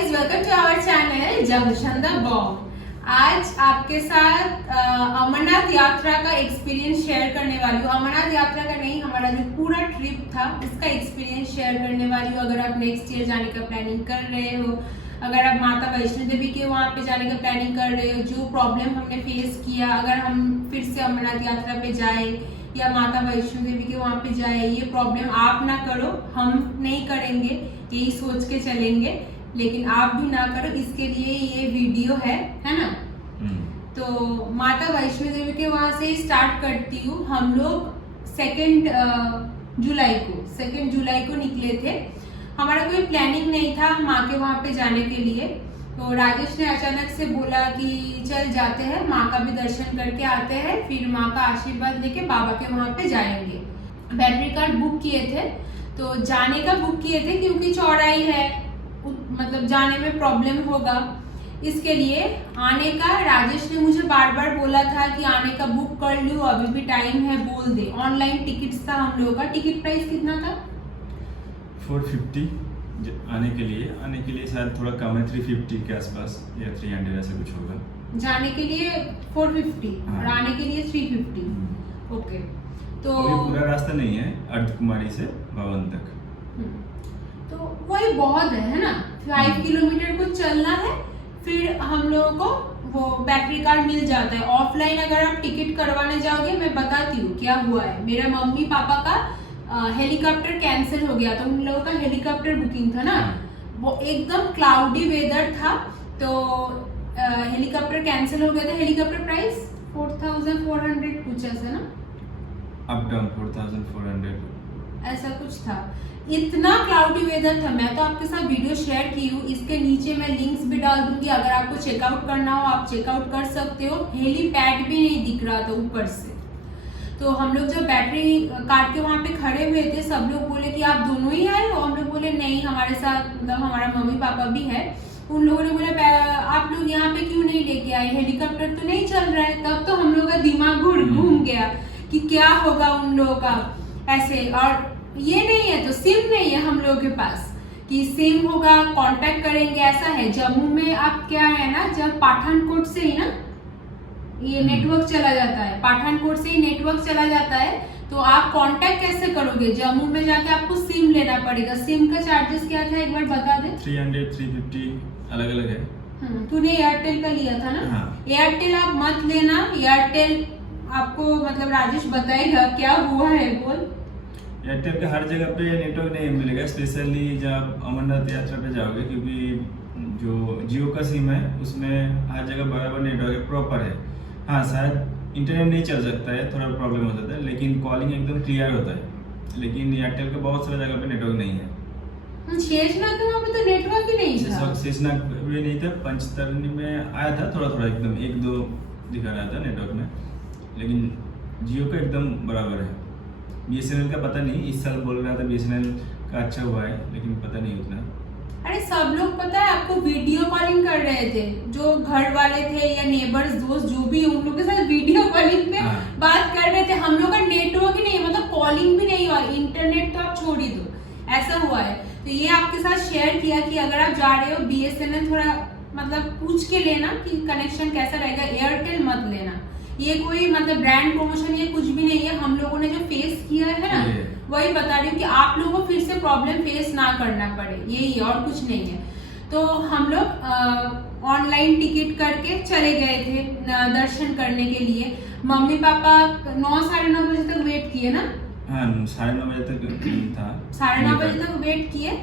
Guys, welcome to our channel जबशंदा बॉम। आज आपके साथ अमरनाथ यात्रा का एक्सपीरियंस शेयर करने वाली हूँ। अमरनाथ यात्रा का नहीं, हमारा जो पूरा ट्रिप था उसका एक्सपीरियंस शेयर करने वाली हूँ। अगर आप नेक्स्ट ईयर जाने का प्लानिंग कर रहे हो, अगर आप माता वैष्णो देवी के वहाँ पे जाने का प्लानिंग कर रहे हो, जो प्रॉब्लम हमने फेस किया, अगर हम फिर से अमरनाथ यात्रा पे जाए या माता वैष्णो देवी के वहाँ पे जाए, ये प्रॉब्लम आप ना करो, हम नहीं करेंगे, यही सोच के चलेंगे, लेकिन आप भी ना करो, इसके लिए ये वीडियो है ना। तो माता वैष्णो देवी के वहाँ से स्टार्ट करती हूँ। हम लोग 2 जुलाई को निकले थे। हमारा कोई प्लानिंग नहीं था माँ के वहाँ पे जाने के लिए, तो राजेश ने अचानक से बोला कि चल जाते हैं, माँ का भी दर्शन करके आते हैं, फिर माँ का आशीर्वाद लेके बाबा के वहाँ पे जाएंगे। बैटरी कार्ड बुक किए थे, तो जाने का बुक किए थे क्योंकि चौड़ाई है, मतलब जाने में प्रॉब्लम होगा, इसके लिए। आने का राजेश ने मुझे बार बार बोला था कि आने का बुक कर लूँ, अभी भी टाइम है, बोल दे। ऑनलाइन टिकट्स था हम लोगों का। टिकट प्राइस कितना था? 450 आने के लिए शायद थोड़ा कम है, 350 के आसपास या 300 ऐसा कुछ होगा। जाने के लिए 450 और आने के लिए 350। ओके, तो पूरा रास्ता नहीं है अर्धकुमारी से भवन तक, तो वही बहुत है ना। 5 किलोमीटर को चलना है, फिर हम लोगों को वो बैटरी कार्ड मिल जाता है। ऑफलाइन अगर आप टिकट करवाने जाओगे, मैं बताती हूँ क्या हुआ है। मेरा मम्मी पापा का हेलीकॉप्टर कैंसिल हो गया, तो उन लोगों का हेलीकॉप्टर बुकिंग था ना, वो एकदम क्लाउडी वेदर था, तो हेलीकॉप्टर कैंसिल हो गया था। हेलीकॉप्टर प्राइस 4400 कुछ ऐसा ना, अप डाउन 4400 ऐसा कुछ था। इतना क्लाउडी वेदर था। मैं तो आपके साथ वीडियो शेयर की हूँ, इसके नीचे मैं लिंक्स भी डाल दूंगी, अगर आपको चेकआउट करना हो आप चेकआउट कर सकते हो। हेलीपैड भी नहीं दिख रहा था ऊपर से। तो हम लोग जब बैटरी कार्ड के वहाँ पे खड़े हुए थे, सब लोग बोले कि आप दोनों ही आए हो। हम लोग बोले नहीं, हमारे साथ मतलब हमारा मम्मी पापा भी है। उन लोगों ने बोला आप लोग यहाँ पे क्यों नहीं लेके आए, हेलीकॉप्टर तो नहीं चल रहा है। तब तो हम लोग का दिमाग घूम गया कि क्या होगा उन लोगों का ऐसे। और ये नहीं है तो सिम नहीं है हम लोगों के पास कि सिम होगा, कांटेक्ट करेंगे, ऐसा है। जम्मू में आप क्या है ना, जब पठानकोट से ही ना ये नेटवर्क चला जाता है, पठानकोट से ही नेटवर्क चला जाता है, तो आप कांटेक्ट कैसे करोगे? जम्मू में जाके आपको सिम लेना पड़ेगा। सिम का चार्जेस क्या था एक बार बता दे। 300 350 अलग अलग है। तूने एयरटेल का लिया था ना? हाँ। एयरटेल आप मत लेना, एयरटेल आपको मतलब राजेश बताएगा क्या हुआ है, बोल। एयरटेल का हर जगह पे नेटवर्क नहीं मिलेगा, स्पेशली जब अमरनाथ यात्रा पे जाओगे, क्योंकि जो जियो का सिम है उसमें हर जगह बराबर नेटवर्क प्रॉपर है। हाँ, शायद इंटरनेट नहीं चल सकता है, थोड़ा प्रॉब्लम हो जाता है, लेकिन कॉलिंग एकदम क्लियर होता है। लेकिन एयरटेल का बहुत सारा जगह पे नेटवर्क नहीं है। शेषनाग के वहाँ पे तो नेटवर्क ही नहीं था। शेषनाग भी नहीं था, पंचतरणी में आया था थोड़ा एकदम 1-2 दिखा रहा था नेटवर्क में, लेकिन जियो का एकदम बराबर है। BSNL का पता नहीं, इस साल बोल रहा था BSNL का अच्छा हुआ है, लेकिन पता नहीं उतना। अरे सब लोग पता है आपको वीडियो कॉलिंग कर रहे थे, जो घर वाले थे या नेबर्स दोस्त जो भी, उन लोग के साथ वीडियो कॉलिंग पे बात कर रहे थे। हम लोग का नेटवर्क ही नहीं है, मतलब कॉलिंग भी नहीं हुआ, इंटरनेट तो आप छोड़ ही दो, ऐसा हुआ है। तो ये आपके साथ शेयर किया कि अगर आप जा रहे हो BSNL थोड़ा मतलब पूछ के लेना कि कनेक्शन कैसा रहेगा, एयरटेल मत लेना। ये कोई मतलब ब्रांड प्रमोशन ये कुछ भी नहीं है, हम लोगों ने जो फेस किया है ना वही बता रही हूँ कि आप लोगों को फिर से प्रॉब्लम फेस ना करना पड़े, यही और कुछ नहीं है। तो हम लोग ऑनलाइन टिकट करके चले गए थे दर्शन करने के लिए। मम्मी पापा 9-9:30 बजे तक वेट किए ना। हाँ, 9:30 बजे तक था। 9:30 बजे तक वेट किए।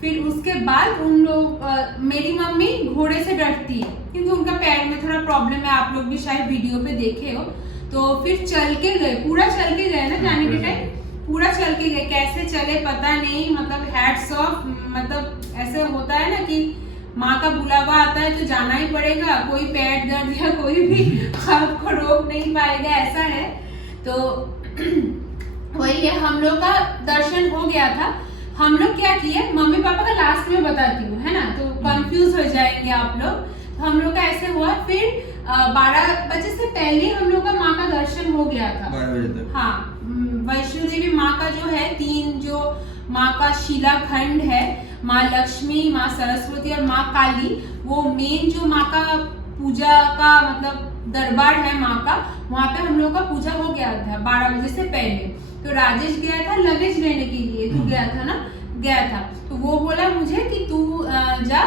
फिर उसके बाद उन लोग मेरी मम्मी घोड़े से डरती है क्योंकि उनका पैर में थोड़ा प्रॉब्लम है, आप लोग भी शायद वीडियो पे देखे हो। तो फिर चल के गए, पूरा चल के गए ना, जाने के टाइम पूरा चल के गए। कैसे चले पता नहीं, मतलब हैट्स ऑफ, मतलब ऐसे होता है ना कि माँ का बुलावा आता है तो जाना ही पड़ेगा, कोई पैर दर्द या कोई भी आपको रोक नहीं पाएगा, ऐसा है। तो वही है, हम लोग का दर्शन हो गया था। हम लोग क्या किए, मम्मी पापा का लास्ट में बताती हूँ, है ना, तो कंफ्यूज हो जाएंगे आप लोग। तो हम लोग का ऐसे हुआ, फिर 12 बजे से पहले हम लोग का माँ का दर्शन हो गया था। 12 बजे तक। हाँ, वैष्णो देवी माँ का जो है 3 जो माँ का शिलाखंड है माँ लक्ष्मी, माँ सरस्वती और माँ काली, वो मेन जो माँ का पूजा का मतलब दरबार है माँ का, वहाँ पे हम लोग का पूजा हो गया था 12 बजे से पहले। तो राजेश गया था लगेज लेने के लिए, तू गया था ना, गया था, तो वो बोला मुझे कि तू जा,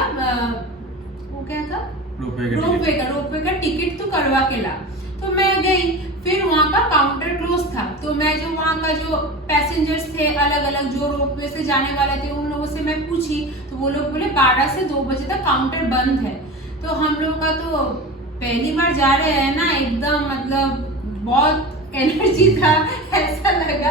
वो क्या था, रोपवे का टिकट तो करवा के ला। तो मैं गई, फिर वहाँ का काउंटर क्लोज था, तो मैं जो वहाँ का जो पैसेंजर्स थे अलग अलग जो रोपवे से जाने वाले थे उन लोगों से मैं पूछी, तो वो लोग बोले 12 से 2 बजे तक काउंटर बंद है। तो हम लोग का तो पहली बार जा रहे हैं ना, एकदम मतलब बहुत एनर्जी था, ऐसा लगा।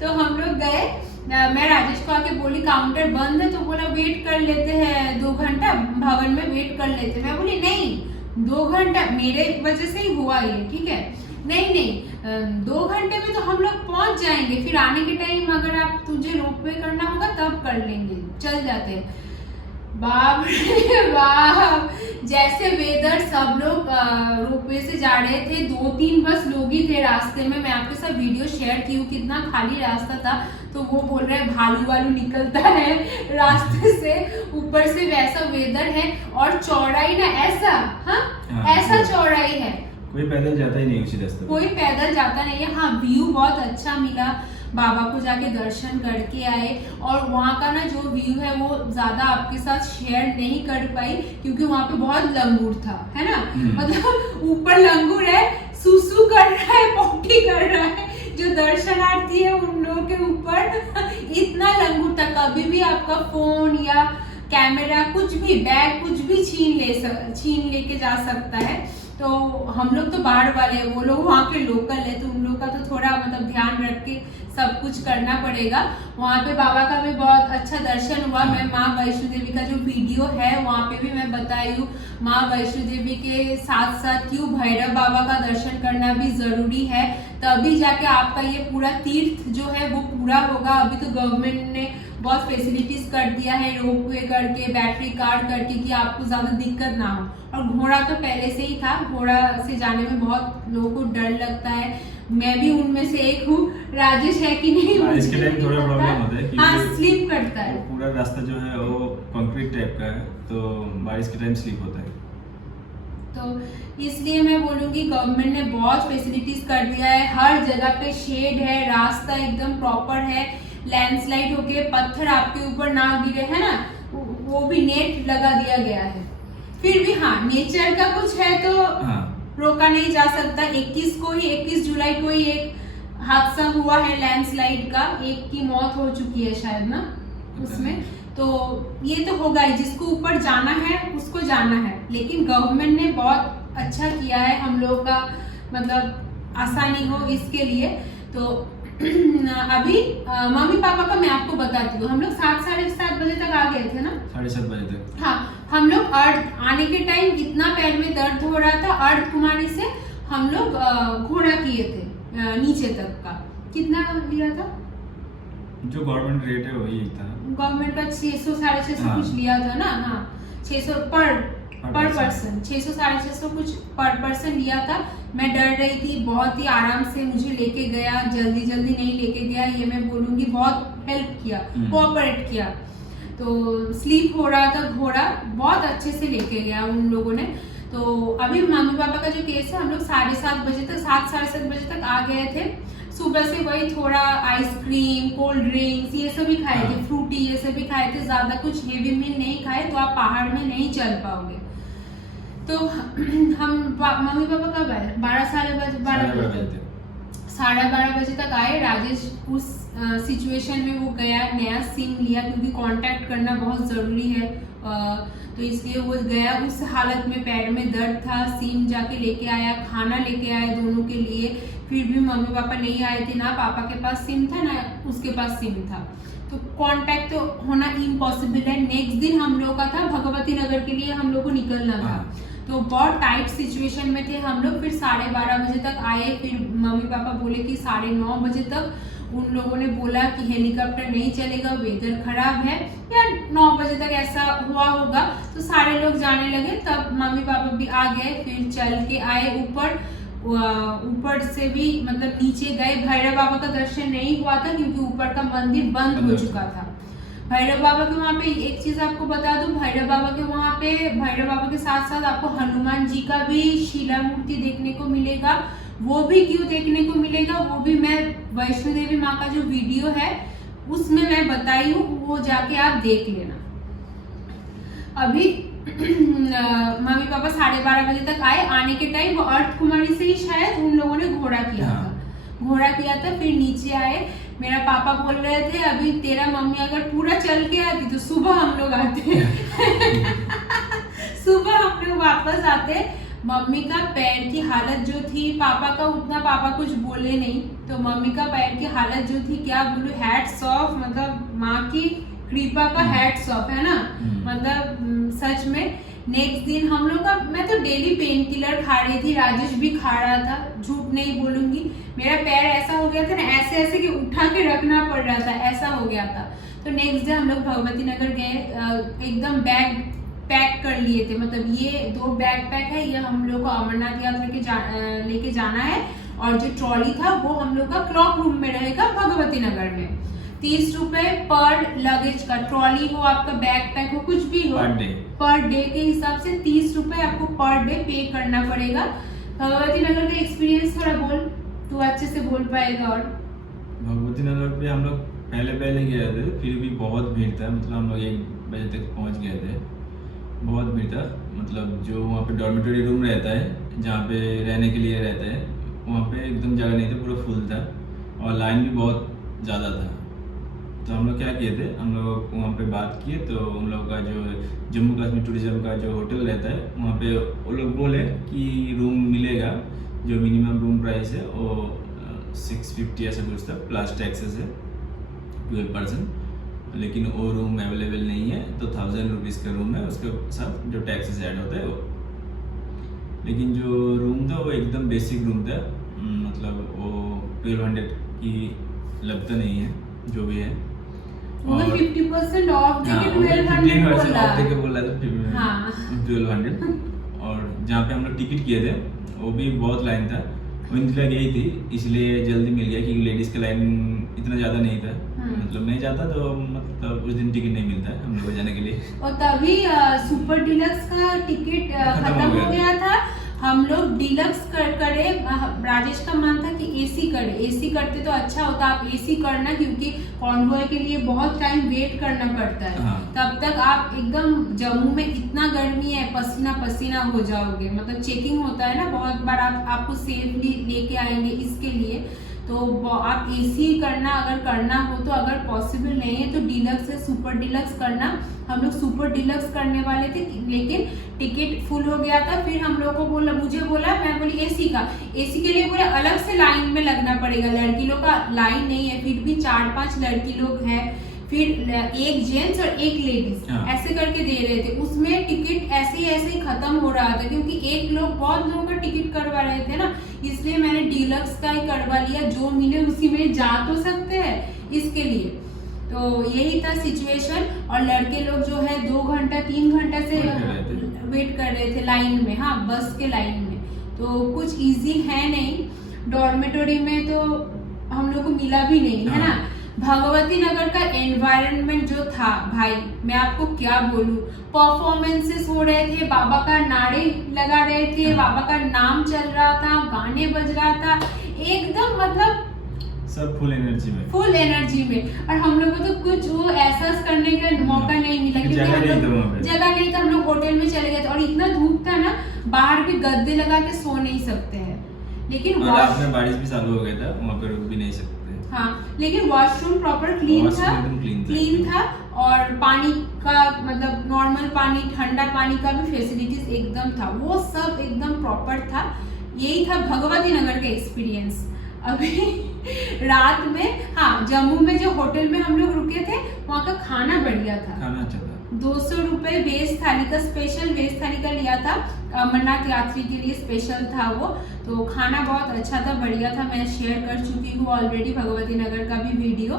तो हम लोग गए, मैं राजेश को आके बोली काउंटर बंद है, तो बोला वेट कर लेते हैं 2 घंटा भवन में वेट कर लेते। मैं बोली नहीं 2 घंटा मेरे वजह से ही हुआ ये, ठीक है, नहीं 2 घंटे में तो हम लोग पहुंच जाएंगे, फिर आने के टाइम अगर आप तुझे रोपवे करना होगा तब कर लेंगे, चल जाते हैं। बाप रे बाप, जैसे वेदर, सब लोग रोपवे से जा रहे थे, 2-3 बस लोग ही थे रास्ते में। मैं आपके साथ वीडियो शेयर की हूँ, कितना खाली रास्ता था। तो वो बोल रहे हैं भालू वालू निकलता है रास्ते से, ऊपर से वैसा वेदर है और चौड़ाई ना ऐसा, ऐसा चौड़ाई है, कोई पैदल जाता ही नहीं उसी रास्ते, कोई पैदल जाता नहीं है। हाँ, व्यू बहुत अच्छा मिला, बाबा को जाके दर्शन करके आए। और वहाँ का ना जो व्यू है वो ज्यादा आपके साथ शेयर नहीं कर पाई क्योंकि वहाँ पे बहुत लंगूर था, है ना, मतलब ऊपर लंगूर है, सुसु कर रहा है, पोटी कर रहा है, जो दर्शनार्थी है उन लोगों के ऊपर इतना लंगूर था। कभी भी आपका फोन या कैमरा कुछ भी, बैग कुछ भी छीन लेके जा सकता है। तो हम लोग तो बाहर वाले हैं, वो लोग वहाँ के लोकल है, तो उन लोग का तो थोड़ा मतलब ध्यान रख के सब कुछ करना पड़ेगा। वहाँ पे बाबा का भी बहुत अच्छा दर्शन हुआ। मैं माँ वैष्णो देवी का जो वीडियो है वहाँ पे भी मैं बताई हूँ, माँ वैष्णो देवी के साथ साथ क्यों भैरव बाबा का दर्शन करना भी जरूरी है, तभी जाके आपका ये पूरा तीर्थ जो है वो पूरा होगा। अभी तो गवर्नमेंट ने बहुत फैसिलिटीज कर दिया है, रोपवे करके, बैटरी कार्ड करके, कि आपको ज्यादा दिक्कत ना हो। और घोड़ा तो पहले से ही था, घोड़ा से जाने में बहुत लोगों को डर लगता है, मैं भी उनमें से एक हूँ। राजेश है कि नहीं, बारिश के टाइम थोड़ा प्रॉब्लम होता है, हाँ स्लिप करता है, पूरा रास्ता जो है वो कंक्रीट टाइप का है, तो बारिश के टाइम स्लिप होता है। तो इसलिए मैं बोलूंगी गवर्नमेंट ने बहुत फैसिलिटीज कर दिया है, हर जगह पे शेड है, रास्ता एकदम प्रॉपर है, लैंडस्लाइड होके पत्थर आपके ऊपर ना गिरे, है ना, वो भी नेट लगा दिया गया है। फिर भी हाँ, नेचर का कुछ है तो रोका नहीं जा सकता। 21 जुलाई को ही एक हादसा हुआ है लैंडस्लाइड का, एक की मौत हो चुकी है शायद ना उसमें। तो ये तो होगा ही, जिसको ऊपर जाना है उसको जाना है, लेकिन गवर्नमेंट ने बहुत अच्छा किया है हम लोगों का, मतलब आसानी हो इसके लिए। तो अभी मम्मी पापा का मैं आपको बताती हूँ, हम लोग 7-7:30 बजे तक आ गए थे ना, 7:30 बजे तक। हाँ, हम लोग आने के टाइम इतना पैर में दर्द हो रहा था, अर्ध कुमारी से हम लोग घोड़ा किए थे नीचे तक का। कितना लिया था? जो गवर्नमेंट रेट है वही था, गवर्नमेंट का 600-650 कुछ लिया था ना, हाँ 600 पर पर्सन, 600-650 कुछ पर पर्सन लिया था। मैं डर रही थी, बहुत ही आराम से मुझे लेके गया, जल्दी नहीं लेके गया, ये मैं बोलूंगी, बहुत हेल्प किया, कोऑपरेट किया। तो स्लीप हो रहा था, घोड़ा बहुत अच्छे से लेके गया उन लोगों ने। तो अभी मम्मी पापा का जो केस है, हम लोग 7:30 बजे तक, 7-7:30 बजे तक आ गए थे। सुबह से वही थोड़ा आइसक्रीम, कोल्ड ड्रिंक्स ये सब भी खाए थे, फ्रूटी ये सब भी खाए थे, ज्यादा कुछ हेवी मील नहीं खाए, तो आप पहाड़ में नहीं चल पाओगे। तो हम मम्मी पापा कब आए? 12 बजे तक आए। राजेश उस सिचुएशन में वो गया, नया सिम लिया क्योंकि कांटेक्ट करना बहुत ज़रूरी है, तो इसलिए वो गया। उस हालत में पैर में दर्द था, सिम जाके लेके आया, खाना लेके आया दोनों के लिए। फिर भी मम्मी पापा नहीं आए थे, ना पापा के पास सिम था ना उसके पास सिम था, तो कांटेक्ट तो होना इम्पॉसिबल है। नेक्स्ट दिन हम लोग का था भगवती नगर के लिए हम लोग को निकलना था, तो बहुत टाइट सिचुएशन में थे हम लोग। फिर 12:30 बजे तक आए। फिर मम्मी पापा बोले कि 9:30 बजे तक उन लोगों ने बोला कि हेलीकॉप्टर नहीं चलेगा, वेदर खराब है, या 9 बजे तक ऐसा हुआ होगा। तो सारे लोग जाने लगे, तब मम्मी पापा भी आ गए। फिर चल के आए ऊपर से भी, मतलब नीचे गए। भैरव बाबा का दर्शन नहीं हुआ था क्योंकि ऊपर का मंदिर बंद हो चुका था। भैरव बाबा के वहाँ पे एक चीज आपको बता दूं, भैरव बाबा के वहाँ पे भैरव बाबा के साथ साथ आपको हनुमान जी का भी शिला मूर्ति देखने को मिलेगा। वो भी क्यों देखने को मिलेगा, वो भी मैं वैष्णो देवी माँ का जो वीडियो है उसमें मैं बताई हूँ, वो जाके आप देख लेना। अभी मम्मी पापा 12:30 बजे तक आए। आने के टाइम वो अर्थ कुमारी से ही शायद उन लोगों ने घोड़ा किया था, घोड़ा किया था। फिर नीचे आए, मेरा पापा बोल रहे थे अभी तेरा मम्मी अगर पूरा चल के आती तो सुबह हम लोग आते सुबह हम लोग वापस आते। मम्मी का पैर की हालत जो थी, पापा का उतना पापा कुछ बोले नहीं, तो मम्मी का पैर की हालत जो थी, क्या बोलूं, हैट्स ऑफ, मतलब माँ की कृपा का हैट्स ऑफ है ना, मतलब सच में। नेक्स्ट दिन हम लोग का, मैं तो डेली पेन किलर खा रही थी, राजेश भी खा रहा था, झूठ नहीं बोलूंगी। मेरा पैर ऐसा हो गया था ना, ऐसे ऐसे कि उठा के रखना पड़ रहा था, ऐसा हो गया था। तो नेक्स्ट डे हम लोग भगवती नगर गए, एकदम बैग पैक कर लिए थे, मतलब ये 2 बैग पैक है, ये हम लोग को अमरनाथ यात्रा के लेके जाना है। और जो ट्रॉली था वो हम लोग का क्लॉक रूम में रहेगा भगवती नगर में। 30 रुपए पर लगेज का, ट्रॉली हो आपका, बैग पैक हो, कुछ भी हो, पर डे के हिसाब से 30 रुपए आपको पर डे पे करना पड़ेगा। भगवती नगर का एक्सपीरियंस थोड़ा बोल, तू अच्छे से बोल पाएगा। और भगवती नगर पे हम लोग पहले गए थे, फिर भी बहुत भीड़ था, मतलब हम लोग 1 बजे तक पहुंच गए थे, बहुत भीड़ था। मतलब जो वहाँ पे डॉर्मेटरी रूम रहता है, जहाँ पे रहने के लिए रहता है, वहाँ पे एकदम जगह नहीं था, पूरा फुल था और लाइन भी बहुत ज़्यादा था। तो हम लोग क्या किए थे, हम लोग वहाँ पे बात किए, तो उन लोगों का जो जम्मू कश्मीर टूरिज्म का जो होटल रहता है, वहाँ पे वो लोग बोले कि रूम मिलेगा, जो मिनिमम रूम प्राइस है वो 650 ऐसा कुछ था, प्लस टैक्सेस है 12%, लेकिन वो रूम अवेलेबल नहीं है। तो 1000 रुपीज़ का रूम है, उसके साथ जो टैक्सेस ऐड होता है वो। लेकिन जो रूम था वो एकदम बेसिक रूम था, मतलब वो 1200 की लगता नहीं है, जो भी है। और 50% ऑफ देके 1200 बोला था, हाँ 1200। और जहाँ पे हम लोग टिकट किए थे वो भी बहुत लाइन था, वो इंदिरा गई थी इसलिए जल्दी मिल गया, क्योंकि लेडीज का लाइन इतना ज़्यादा नहीं था, मतलब नहीं जाता तो मतलब उस दिन टिकट नहीं मिलता हम लोग को जाने के लिए। और तभी सुपर डिलक्स का टिकट खत्म हो गया था। हम लोग डिलक्स करे, राजेश का मन था कि एसी करे, एसी करते तो अच्छा होता, आप एसी करना, क्योंकि कॉन्वॉय के लिए बहुत टाइम वेट करना पड़ता है। हाँ। तब तक आप एकदम, जम्मू में इतना गर्मी है, पसीना पसीना हो जाओगे, मतलब चेकिंग होता है ना बहुत बार, आपको सेफली लेके आएंगे, इसके लिए तो आप एसी करना, अगर करना हो तो, अगर पॉसिबल नहीं है तो डिलक्स है, सुपर डिलक्स करना। हम लोग सुपर डिलक्स करने वाले थे, लेकिन टिकट फुल हो गया था। फिर हम लोग को बोला, मुझे बोला, मैं बोली एसी का, एसी के लिए बोले अलग से लाइन में लगना पड़ेगा, लड़की लोग का लाइन नहीं है, फिर भी 4-5 लड़की लोग हैं, फिर 1 जेंट्स और 1 लेडीज, ऐसे करके दे रहे थे। उसमें टिकट ऐसे ही खत्म हो रहा था, क्योंकि बहुत लोगों का टिकट करवा रहे थे ना, इसलिए मैंने डिलक्स का ही करवा लिया, जो मिले उसी में जा तो सकते हैं, इसके लिए। तो यही था सिचुएशन। और लड़के लोग जो है 2 घंटा 3 घंटा से वेट कर रहे थे लाइन में, हाँ बस के लाइन में। तो कुछ इजी है नहीं, डॉर्मेटोरी में तो हम लोग को मिला भी नहीं, है ना। भगवती नगर का एनवायरनमेंट जो था भाई, मैं आपको क्या बोलूं, परफॉर्मेंसेस हो रहे थे, बाबा का नारे लगा रहे थे, बाबा का नाम चल रहा था, गाने बज रहा था, एकदम मतलब सब फुल एनर्जी में। और हम लोगों को तो कुछ वो एहसास करने का मौका नहीं मिला, क्योंकि जगह नहीं था, हम लोग होटल में चले गए थे, और इतना धूप था ना, बाहर भी गद्दे लगा के सो नहीं सकते हैं। लेकिन रात में बारिश भी चालू हो गया था, वहाँ पे रुक भी नहीं सकते। हाँ, लेकिन वॉशरूम प्रॉपर क्लीन था, और पानी का मतलब नॉर्मल पानी, ठंडा पानी का भी फैसिलिटीज एकदम था, वो सब एकदम प्रॉपर था। यही था भगवती नगर का एक्सपीरियंस। अभी रात में, हाँ, जम्मू में जो होटल में हम लोग रुके थे, वहाँ का खाना बढ़िया था, खाना अच्छा था। 200 रुपए वेज थाली का, स्पेशल वेज थाली का लिया था, अमरनाथ यात्री के लिए स्पेशल था वो। तो खाना बहुत अच्छा था, बढ़िया था, मैं शेयर कर चुकी हूँ ऑलरेडी भगवती नगर का भी वीडियो।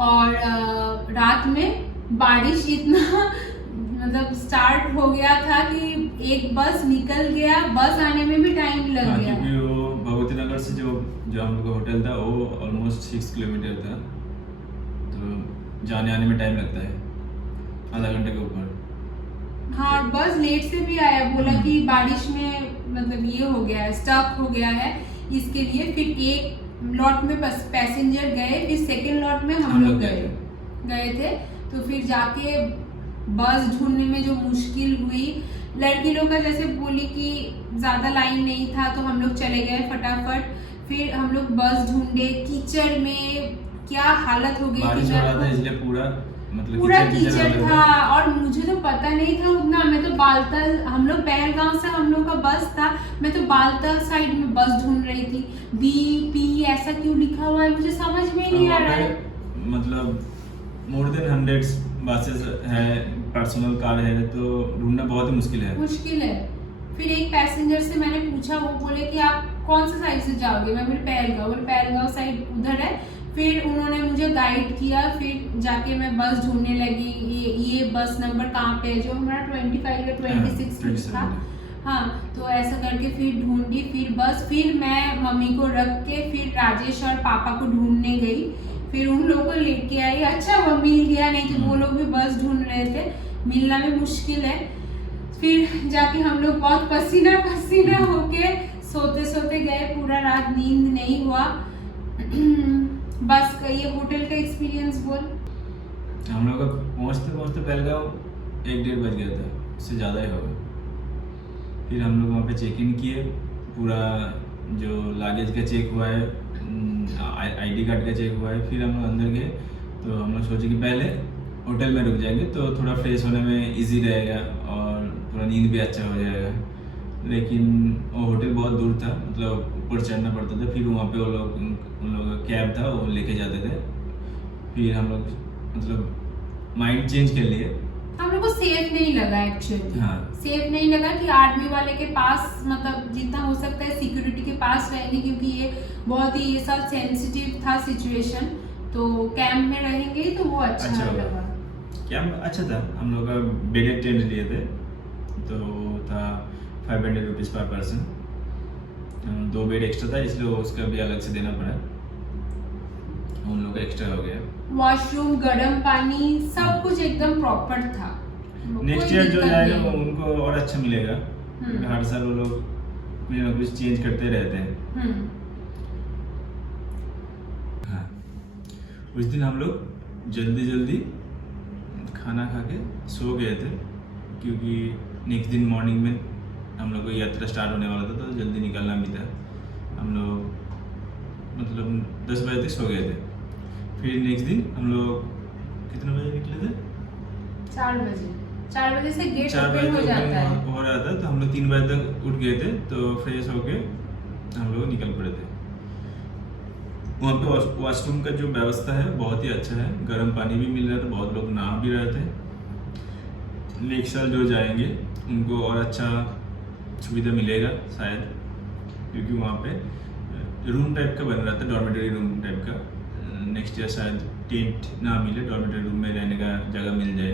और रात में बारिश इतना मतलब स्टार्ट हो गया था कि एक बस निकल गया, बस आने में भी टाइम लग गया। वो भगवती नगर से जो हम लोग का होटल था वो ऑलमोस्ट 6 किलोमीटर था, तो जाने आने में टाइम लगता है, आधा घंटे के ऊपर। हाँ, बस लेट से भी आया, बोला कि बारिश में मतलब ये हो गया है, स्टक हो गया है, इसके लिए फिर एक लॉट में बस पैसेंजर गए, फिर सेकेंड लॉट में हम लोग गए थे। तो फिर जाके बस ढूंढने में जो मुश्किल हुई, लड़की लोग का जैसे बोली कि ज़्यादा लाइन नहीं था तो हम लोग चले गए फटाफट। फिर हम लोग बस ढूंढे, कीचड़ में क्या हालत हो गई, बारिश हो रहा था इसलिए पूरा कीचड़ था, और मुझे तो पता नहीं था उतना। मैं तो बालतल, हम लोग पहलगांव से हम लोग का बस था, मैं तो बालतल साइड में बस ढूंढ रही थी। BP ऐसा क्यों लिखा हुआ है मुझे समझ में नहीं आ रहा है। मतलब मोर देन 100 बसेस है, पर्सनल कार है, तो ढूंढना बहुत ही मुश्किल है। फिर एक पैसेंजर से मैंने पूछा, वो बोले कि आप कौन सा साइड से जाओगे, मैं बोले पहलगांव साइड उधर है। फिर उन्होंने मुझे गाइड किया, फिर जाके मैं बस ढूंढने लगी, ये बस नंबर कहाँ पे है, जो हमारा 25 या 26 था। हाँ, तो ऐसा करके फिर ढूंढी, फिर मैं मम्मी को रख के फिर राजेश और पापा को ढूंढने गई, फिर उन लोगों को लेके आई। अच्छा वो मिल गया, नहीं तो वो लोग भी बस ढूंढ रहे थे, मिलना भी मुश्किल है। फिर जाके हम लोग बहुत पसीना होके सोते गए, पूरा रात नींद नहीं हुआ। बस का ये होटल का एक्सपीरियंस बोल। हम लोग का पहुँचते पहलगांव 1-1:30 बज गया था, उससे ज़्यादा ही होगा। फिर हम लोग वहाँ पे चेक इन किए, पूरा जो लागेज का चेक हुआ है, ID कार्ड का चेक हुआ है। फिर हम लोग अंदर गए, तो हम लोग सोचे कि पहले होटल में रुक जाएंगे तो थोड़ा फ्रेश होने में इजी रहेगा और थोड़ा नींद भी अच्छा हो जाएगा। लेकिन वो होटल बहुत दूर था, मतलब ऊपर चढ़ना पड़ता था। फिर वहाँ पे उन लोगों का कैब था, वो लेके जाते थे। फिर हम लोग मतलब माइंड चेंज कर लिए। हम लोग को सेफ नहीं लगा एक्चुअली। हाँ, सेफ नहीं लगा कि आर्मी वाले के पास, मतलब जितना हो सकता है सिक्योरिटी के पास रहेंगे, क्योंकि ये बहुत ही ये सब सेंसिटिव था सिचुएशन। तो कैंप में रहेंगे तो वो अच्छा लगा। कैंप अच्छा था। हम लोग का बेडेड टेंट लिए थे, तो था 500 रुपीज़ पर पर्सन। 2 बेड एक्स्ट्रा था, इसलिए उसका भी अलग से देना पड़ा, उन लोग का एक्स्ट्रा हो गया। वॉशरूम, गर्म पानी, सब कुछ एकदम प्रॉपर था। नेक्स्ट ईयर जो जाएगा वो उनको और अच्छा मिलेगा। हर साल वो लोग कुछ ना कुछ चेंज करते रहते हैं। हाँ, उस दिन हम लोग जल्दी खाना खा के सो गए थे, क्योंकि नेक्स्ट दिन मॉर्निंग में हम लोग को यात्रा स्टार्ट होने वाला था, तो जल्दी निकलना भी था। हम लोग मतलब 10 बजे तक सो गए थे। फिर नेक्स्ट दिन हम लोग कितने बजे निकले थे? 4 बजे से गेट ओपन हो जाता है, हो रहा था। तो हम लोग 3 बजे तक उठ गए थे, तो फ्रेश होके हम लोग निकल पड़े थे। वहाँ पे वॉशरूम का जो व्यवस्था है बहुत ही अच्छा है, गर्म पानी भी मिल रहा था, बहुत लोग नहा भी रहे थे। नेक्स्ट साल जो जाएंगे उनको और अच्छा सुविधा मिलेगा शायद, क्योंकि वहाँ पे रूम टाइप का बन रहा था, डॉर्मेटरी रूम टाइप का। नेक्स्ट ईयर शायद टेंट ना मिले, डॉर्मेटरी रूम में रहने का जगह मिल जाए,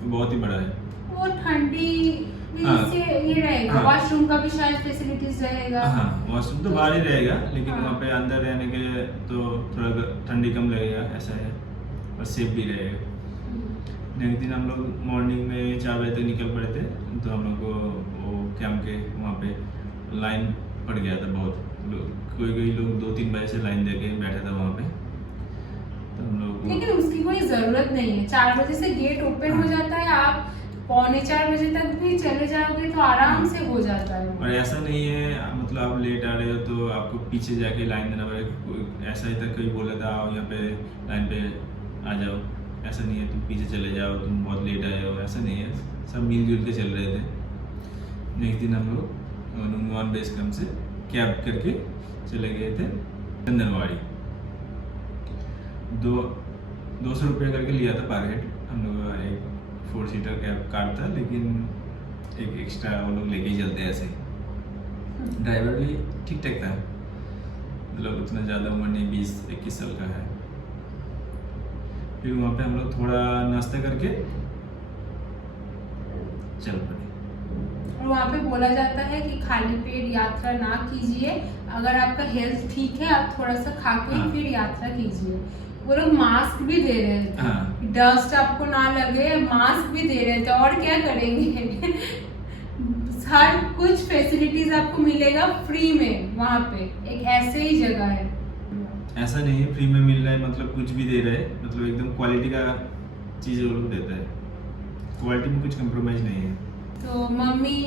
वो बहुत ही बड़ा है। वो ठंडी से ये रहेगा। वॉशरूम का भी शायद फैसिलिटीज रहेगा। हाँ, वॉशरूम तो बाहर ही रहेगा, लेकिन वहाँ पे अंदर रहने के लिए तो थोड़ा ठंडी कम लगेगा, ऐसा है, और सेफ भी रहेगा। नेक्स्ट दिन हम लोग मॉर्निंग में 4 बजे तक निकल पड़े थे, तो हम लोग को वो कैंप के वहाँ पे लाइन पड़ गया था बहुत लोग, कोई लोग 2-3 बजे से लाइन देके बैठा था वहाँ पे। तो हम लोग, लेकिन उसकी कोई ज़रूरत नहीं है। 4 बजे से गेट ओपन हो जाता है, आप 3:45 बजे तक भी चले जाओगे तो आराम से हो जाता है। और ऐसा नहीं है मतलब आप लेट आ रहे हो तो आपको पीछे जाके लाइन देना पड़ेगा। ऐसा ही तक कोई बोला था आओ यहाँ पे लाइन पे आ जाओ, ऐसा नहीं है तुम पीछे चले जाओ, तुम बहुत लेट आए हो, ऐसा नहीं है। सब मिलजुल के चल रहे थे। नेक्स्ट दिन हम लोग नुनवान बेस कैंप से कैब करके चले गए थे चंदनवाड़ी। 200 रुपये करके लिया था पर हेड। हम लोग का एक 4 सीटर कैब कार था, लेकिन एक एक्स्ट्रा वो लोग लेके ही चलते हैं ऐसे। ड्राइवर भी ठीक ठाक था, मतलब उतना ज़्यादा उम्र नहीं, 20-21 साल का है। फिर वहाँ पे हम लोग थोड़ा नाश्ता करके चल पड़े। और वहाँ पे बोला जाता है कि खाली पेट यात्रा ना कीजिए, अगर आपका हेल्थ ठीक है आप थोड़ा सा खा के फिर यात्रा कीजिए। वो लोग मास्क भी दे रहे थे, हाँ। डस्ट आपको ना लगे, मास्क भी दे रहे थे। और क्या करेंगे हर कुछ फैसिलिटीज आपको मिलेगा फ्री में वहाँ पे, एक ऐसे ही जगह है। ऐसा नहीं है फ्री में मिल रहा है मतलब कुछ भी दे रहे हैं, मतलब एकदम क्वालिटी का चीज़ वो लोग देता है, क्वालिटी में कुछ कंप्रोमाइज नहीं है। तो मम्मी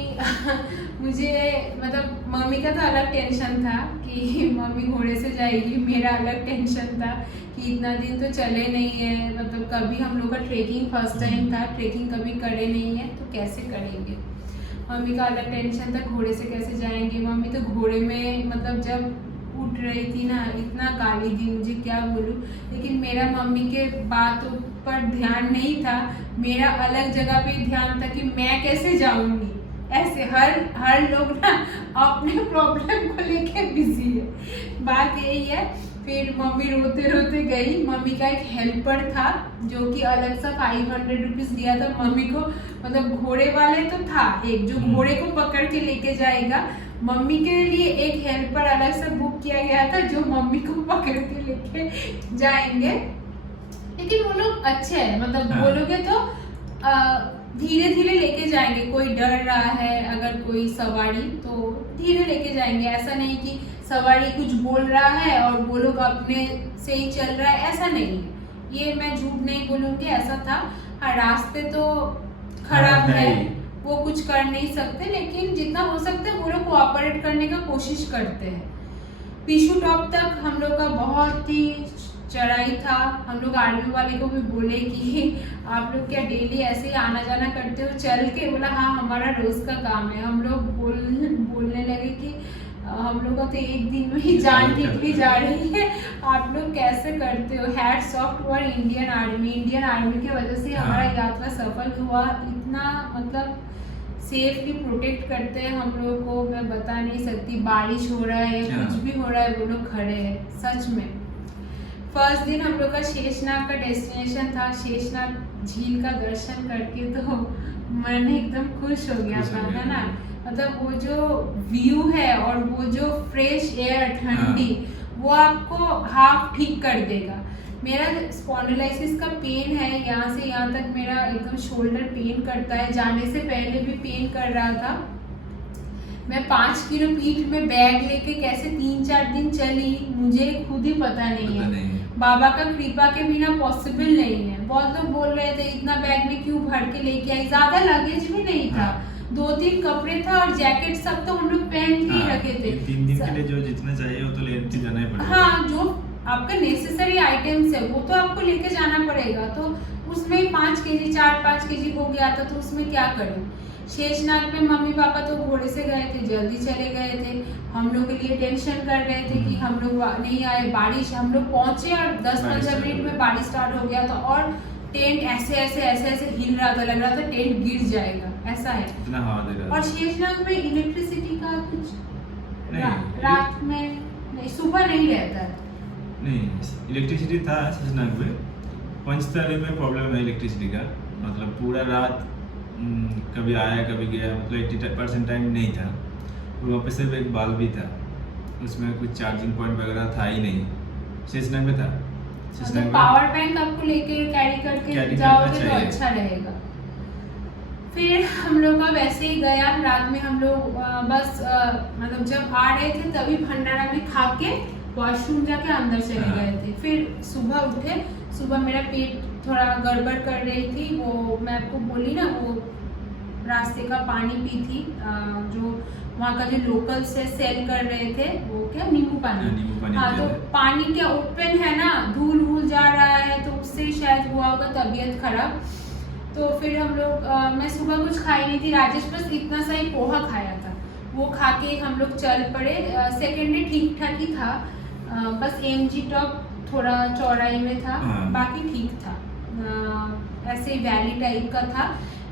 मुझे मतलब मम्मी का तो अलग टेंशन था कि मम्मी घोड़े से जाएगी, मेरा अलग टेंशन था कि इतना दिन तो चले नहीं है, मतलब कभी हम लोग का ट्रेकिंग फर्स्ट टाइम था, ट्रेकिंग कभी करे नहीं है तो कैसे करेंगे। मम्मी का अलग टेंशन था घोड़े से कैसे जाएंगे। मम्मी तो घोड़े में मतलब जब उठ रही थी ना इतना गाली दी मुझे, क्या बोलूँ। लेकिन मेरा मम्मी के बातों पर ध्यान नहीं था, मेरा अलग जगह पे ध्यान था कि मैं कैसे जाऊंगी। ऐसे हर लोग ना अपने प्रॉब्लम को लेके बिजी है, बात यही है। फिर मम्मी रोते रोते गई। मम्मी का एक हेल्पर था जो कि अलग सा 500 रुपीज दिया था मम्मी को, मतलब घोड़े वाले तो था एक जो घोड़े को पकड़ के लेके जाएगा, मम्मी के लिए एक हेल्पर अलग से बुक किया गया था जो मम्मी को पकड़ के लेके जाएंगे। लेकिन वो लोग अच्छे हैं, मतलब बोलोगे तो धीरे धीरे लेके जाएंगे। कोई डर रहा है अगर कोई सवारी तो धीरे लेके जाएंगे, ऐसा नहीं कि सवारी कुछ बोल रहा है और वो लोग अपने से ही चल रहा है, ऐसा नहीं है। ये मैं झूठ नहीं बोलूंगी, ऐसा था। हाँ, रास्ते तो खराब है, वो कुछ कर नहीं सकते, लेकिन जितना हो सकता है वो लोग कोऑपरेट करने का कोशिश करते हैं। पीशू टॉप तक हम लोग का बहुत ही चढ़ाई था। हम लोग आर्मी वाले को भी बोले कि आप लोग क्या डेली ऐसे ही आना जाना करते हो चल के? बोला हाँ, हमारा रोज का काम है। हम लोग बोलने लगे कि हम लोग का तो एक दिन में ही जान निकली जा रही है, आप लोग कैसे करते हो। Hats off to our Indian army की वजह से हमारा यात्रा सफल हुआ। इतना मतलब सेफली प्रोटेक्ट करते हैं हम लोग को, मैं बता नहीं सकती। बारिश हो रहा है, कुछ भी हो रहा है, वो लोग खड़े हैं सच में। फर्स्ट दिन हम लोग का शेषनाग का डेस्टिनेशन था। शेषनाग झील का दर्शन करके तो मन एकदम खुश हो गया था, है ना। मतलब वो जो व्यू है और वो जो फ्रेश एयर ठंडी, वो आपको हाफ ठीक कर देगा। मेरा स्पॉन्डिलाइसिस का पेन है, यहाँ से यहाँ तक मेरा एकदम शोल्डर पेन करता है। जाने से पहले भी पेन कर रहा था। मैं 5 किलो पीठ में बैग लेके कैसे 3-4 दिन चली, मुझे खुद ही पता नहीं है। बाबा का कृपा के बिना पॉसिबल नहीं है। बहुत लोग बोल रहे थे इतना बैग में क्यों भर के लेके आई, ज्यादा लगेज भी नहीं था। 2-3 कपड़े था और जैकेट सब तो हम लोग पहन के ही रखे थे। 3 दिन के लिए जो जितना चाहिए वो तो लेके जाना ही पड़ेगा। हाँ, जो आपका नेसेसरी आइटम्स है वो तो आपको लेके जाना पड़ेगा। तो उसमें 5 केजी 4-5 केजी हो गया था, तो उसमें क्या करें। शेषनाग में मम्मी पापा तो घोड़े से गए थे, जल्दी चले गए थे। हम लोग के लिए टेंशन कर रहे थे कि हम लोग नहीं आए। बारिश, हम लोग पहुंचे और 10-15 मिनट में बारिश स्टार्ट हो गया था और टेंट ऐसे ऐसे हिल रहा था, लग रहा था टेंट गिर जाएगा, ऐसा है। इतना हवा दे रहा था। और शेषनाग में इलेक्ट्रिसिटी का कुछ रात में नहीं, सुबह नहीं रहता है। नहीं, इलेक्ट्रिसिटी था शेषनाग में। पंचतली में प्रॉब्लम है इलेक्ट्रिसिटी का, मतलब पूरा रात कभी आया कभी गया, मतलब 80% टाइम नहीं था। और वहाँ पे सिर्फ एक बल्ब भी था, उसमें कुछ चार्जिंग पॉइंट वगैरह था ही नहीं। शेषनाग में था। तो पावर बैंक आपको लेके कैरी करके जाओगे तो अच्छा रहेगा। फिर हम लोग का वैसे ही गया। रात में हम लोग बस मतलब जब आ रहे थे तभी भंडारा में खा के वॉशरूम जाके अंदर चले गए थे। फिर सुबह उठे, सुबह मेरा पेट थोड़ा गड़बड़ कर रही थी। वो मैं आपको बोली ना, वो रास्ते का पानी पी थी, जो वहाँ का जो लोकल से सेल कर रहे थे, वो क्या नींबू पानी। हाँ, तो पानी क्या ओपन है ना, धूल जा रहा है, तो उससे शायद हुआ होगा तबीयत खराब। तो फिर हम लोग मैं सुबह कुछ खाई नहीं थी। राजेश बस इतना सा ही पोहा खाया था, वो खा के हम लोग चल पड़े। सेकेंड डे ठीक ठाक ही था, बस एमजी टॉप थोड़ा चौड़ाई में था, बाकी ठीक था, ऐसे वैली टाइप का था।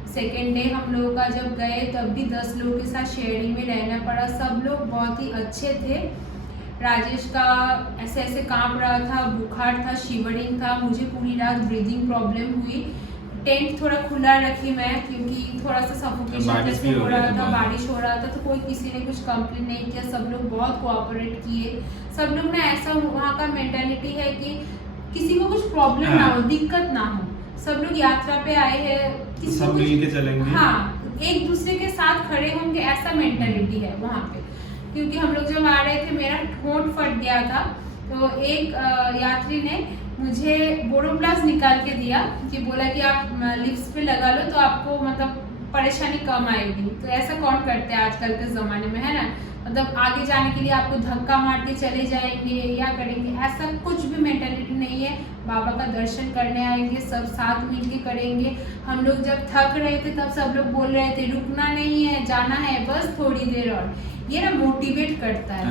सेकेंड डे हम लोगों का जब गए तब भी 10 लोगों के साथ शेयरिंग में रहना पड़ा। सब लोग बहुत ही अच्छे थे। राजेश का ऐसे ऐसे कांप रहा था, बुखार था, शिवरिंग था। मुझे पूरी रात ब्रीदिंग प्रॉब्लम हुई। टेंट थोड़ा खुला रखी मैं, क्योंकि थोड़ा सा सफोकेशन जैसे हो रहा था, बारिश हो रहा था। तो कोई किसी ने कुछ कंप्लेन नहीं किया, सब लोग बहुत कोऑपरेट किए। सब लोग ना ऐसा वहाँ का मेंटालिटी है कि किसी को कुछ प्रॉब्लम ना हो, दिक्कत ना हो, सब लोग यात्रा पे आए हैं, किसी सब को कुछ मिल के चलेंगे। हाँ, एक दूसरे के साथ खड़े होंगे, ऐसा मेंटालिटी है वहाँ पे। क्योंकि हम लोग जब आ रहे थे मेरा होंठ फट गया था, तो एक यात्री ने मुझे बोरोप्लस निकाल के दिया कि बोला कि आप लिप्स पे लगा लो तो आपको मतलब परेशानी कम आएगी। तो ऐसा कौन करते हैं आजकल के ज़माने में, है ना। मतलब आगे जाने के लिए आपको धक्का मार के चले जाएंगे या करेंगे, ऐसा कुछ भी मेंटालिटी नहीं है। बाबा का दर्शन करने आएंगे, सब साथ मिल के करेंगे। हम लोग जब थक रहे थे तब सब लोग बोल रहे थे रुकना नहीं है, जाना है बस थोड़ी देर और। ये ना मोटिवेट करता है।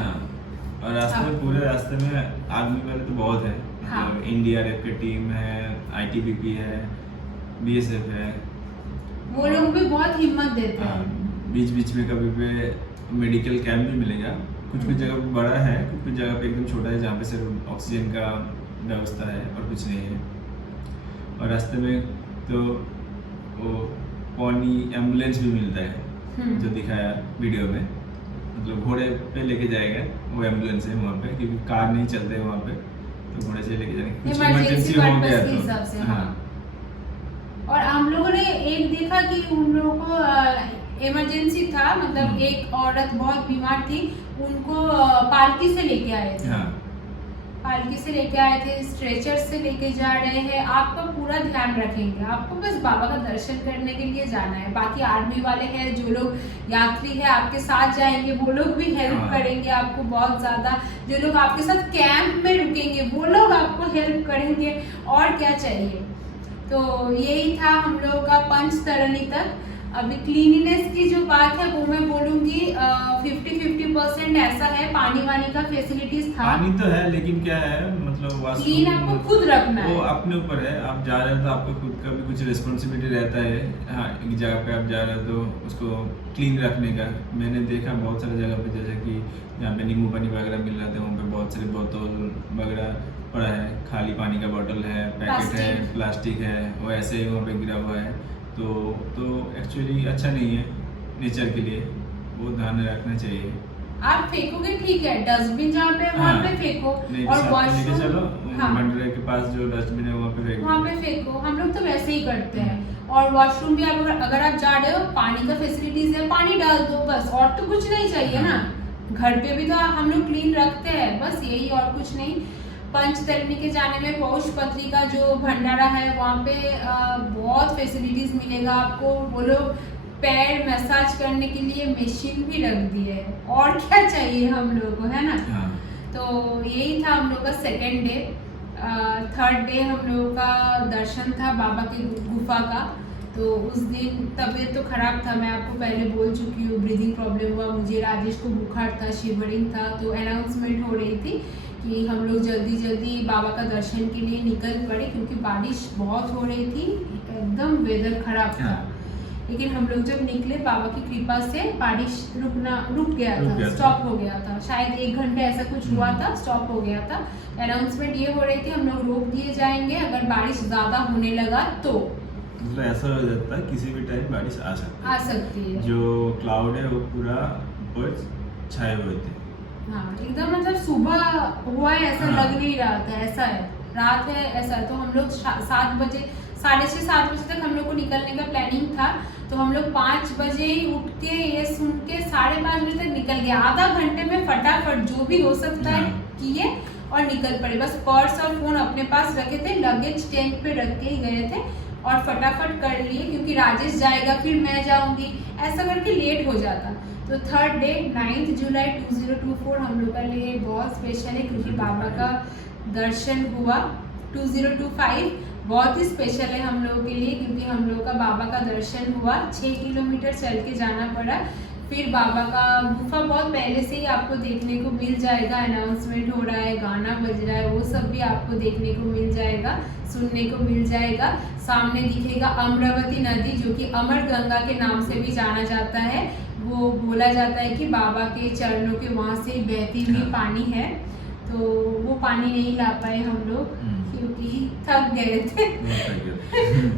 और रास्ते में, पूरे रास्ते में आर्मी वाले तो बहुत है। हाँ। NDRF की टीम है, ITBP है, BSF है, वो लोग भी बहुत हिम्मत देते हैं। बीच बीच में कभी पे मेडिकल कैंप भी मिलेगा। कुछ कुछ जगह पे बड़ा है, कुछ कुछ जगह पे एकदम छोटा है, जहाँ पे सिर्फ ऑक्सीजन का व्यवस्था है और कुछ नहीं है। और रास्ते में तो वो पॉनी एम्बुलेंस भी मिलता है, जो दिखाया वीडियो में। मतलब घोड़े पे लेके जाएगा वो एम्बुलेंस है वहाँ पे, क्योंकि कार नहीं चलते वहाँ पे, तो घोड़े से लेके जाएंगे कुछ इमरजेंसी हो गया तो। हाँ। और हम लोगों ने एक देखा कि उन लोगों को इमरजेंसी था, मतलब एक औरत बहुत बीमार थी, उनको पालकी से लेके आए थे। हाँ। पालकी से लेके आए थे, स्ट्रेचर से लेके जा रहे हैं। आपका पूरा ध्यान रखेंगे, आपको बस बाबा का दर्शन करने के लिए जाना है। बाकी आर्मी वाले हैं, जो लोग यात्री है आपके साथ जाएंगे, वो लोग भी हेल्प करेंगे आपको बहुत ज़्यादा। जो लोग आपके साथ कैंप में रुकेंगे वो लोग आपको हेल्प करेंगे। और क्या चाहिए। तो यही था हम लोगों का पंचतरणी तक। अभी क्लीनिनेस की जो बात है वो मैं बोलूँगी 50-50% ऐसा है। पानी वानी का फैसिलिटीज था, पानी तो है, लेकिन क्या है मतलब क्लीन आपको खुद रखना है, वो अपने ऊपर है। आप जा रहे हो तो आपको खुद का भी कुछ रिस्पॉन्सिबिलिटी रहता है। हाँ, एक जगह पे आप जा रहे हो तो उसको क्लीन रखने का। मैंने देखा बहुत सारी जगह पे, जैसे कि जहाँ पे नींबू पानी वगैरह मिल रहा था, वहाँ पे बहुत सारी बोतल वगैरह पड़ा है, खाली पानी का बोतल है, पैकेट है, प्लास्टिक है, वो ऐसे ही वहाँ पे गिरा हुआ है। तो एक्चुअली अच्छा नहीं है नेचर के लिए, वो ध्यान रखना चाहिए। आप फेंकोगे ठीक है, डस्टबिन जहाँ पे वहाँ पे फेंको, और वॉशरूम चलो मंडरे के पास जो डस्टबिन है वहाँ पे फेंको, वहाँ पे फेंको। हम लोग तो वैसे ही करते हैं। और वॉशरूम भी आप अगर आप जा रहे हो, पानी का फैसिलिटीज है, पानी डाल दो बस, और तो कुछ नहीं चाहिए ना। घर पे भी तो हम लोग क्लीन रखते हैं, बस यही, और कुछ नहीं। पंचतरणी के जाने में पौषपत्री का जो भंडारा है वहाँ पे बहुत फैसिलिटीज मिलेगा आपको। वो लोग पैर मसाज करने के लिए मशीन भी रख दी है, और क्या चाहिए हम लोग को, है ना। तो यही था हम लोग का सेकेंड डे। थर्ड डे हम लोगों का दर्शन था बाबा की गुफा का। तो उस दिन तबीयत तो खराब था, मैं आपको पहले बोल चुकी हूँ, ब्रीदिंग प्रॉब्लम हुआ मुझे, राजेश को बुखार था, शिवरिंग था। तो अनाउंसमेंट हो रही थी कि हम लोग जल्दी जल्दी बाबा का दर्शन के लिए निकल पड़े, क्योंकि बारिश बहुत हो रही थी, एकदम वेदर खराब था। लेकिन हम लोग जब निकले, बाबा की कृपा से बारिश रुक गया था, स्टॉप हो गया था। शायद 1 घंटे ऐसा कुछ हुआ था, स्टॉप हो गया था। अनाउंसमेंट ये हो रही थी हम लोग रोक दिए जाएंगे अगर बारिश ज़्यादा होने लगा तो। मतलब ऐसा हो जाता है किसी भी टाइम बारिश आ सकती है। जो क्लाउड है वो पूरा ऊपर छाए हुए थे। हाँ, एकदम मतलब सुबह हुआ है ऐसा लग नहीं रहा था, ऐसा है, रात है ऐसा है। तो हम लोग 7 बजे, 6:30-7 बजे तक हम लोग को निकलने का प्लानिंग था। तो हम लोग 5 बजे ही उठ के ये सुन के 5:30 बजे तक निकल गया। आधा घंटे में फटाफट जो भी हो सकता है किए और निकल पड़े। बस पर्स और फोन अपने पास रखे थे, लगेज टेंट पे रख के ही गए थे और फटाफट कर लिए, क्योंकि राजेश जाएगा फिर मैं जाऊंगी, ऐसा करके लेट हो जाता। तो थर्ड डे 9 जुलाई 2024 हम लोग के लिए बहुत स्पेशल है, क्योंकि बाबा का दर्शन हुआ। 2025 बहुत ही स्पेशल है हम लोगों के लिए, क्योंकि हम लोग का बाबा का दर्शन हुआ। 6 किलोमीटर चल के जाना पड़ा। फिर बाबा का गुफा बहुत पहले से ही आपको देखने को मिल जाएगा, अनाउंसमेंट हो रहा है, गाना बज रहा है, वो सब भी आपको देखने को मिल जाएगा, सुनने को मिल जाएगा। सामने दिखेगा अमरावती नदी, जो कि अमर गंगा के नाम से भी जाना जाता है। वो बोला जाता है कि बाबा के चरणों के वहाँ से बहती हुई पानी है। तो वो पानी नहीं ला पाए हम लोग, क्योंकि थक गए थे